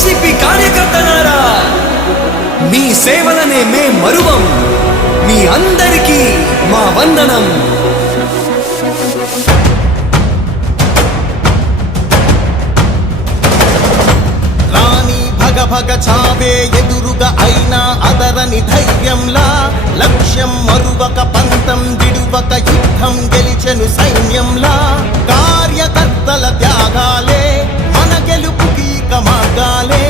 YCP కార్యకర్తలారా, మీ సేవలనే మే మరువం. మీ అందరికీ మా వందనం. భగ చావే ఎదురుగా అయినా అదరని ధైర్యంలా, లక్ష్యం మరువక పంతం విడువక యుద్ధం గెలిచెను సైన్యంలా. కార్యకర్తల త్యాగాలే మన గెలుపుకి మార్గాలే.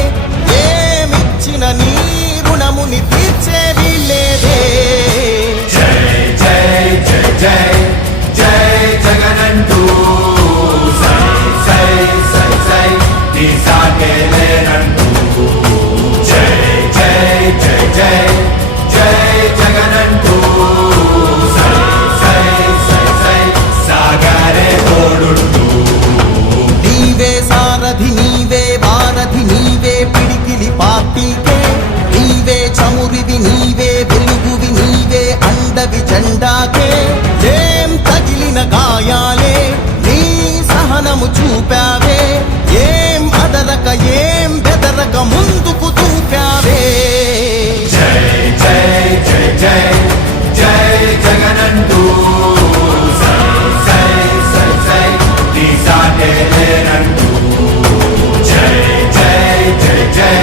ఏమిచ్చిన నీ రుణముని తీర్చేది లేదే. జై జై జై జై జై జగనంటూ సై సై సై సై నీ సాగే లేనంటూ. జై జై జై జై జై జగనంటూ సై సై సై సై సాగరే తోడుంటూ. నీవే సారథి నీవే వారధి నీవే పిడికిలి పార్టీకే. నీవే చమురివి నీవే వెలుగువి నీవే అండవి జెండాకే. ఏం తగిలిన గాయాలే నీ సహనము చూపావే. ఏం అదరక ఏం బెదరక ముందుకు చూపావే. జై జై జై జై జై జగనంటూ సై సై సై సై నీ సాగే లేనంటూ. జై జై జై జై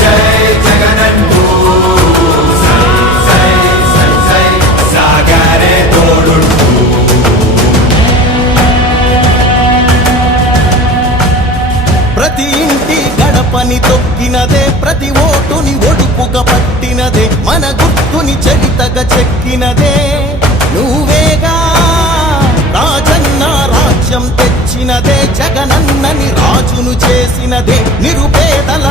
జై జగనంటూ సై సై సై సై సాగరే తోడుంటూ. ప్రతి ఇంటి గడపని తొక్కినదే, ప్రతి ఓటుని ఒడుపుగా పట్టినదే, మన గుర్తుని చరితగా చెక్కినదే నువ్వేగా. రాజన్న రాజ్యం తెచ్చినదే, జగనన్నని రాజును చేసినదే, నిరుపేదల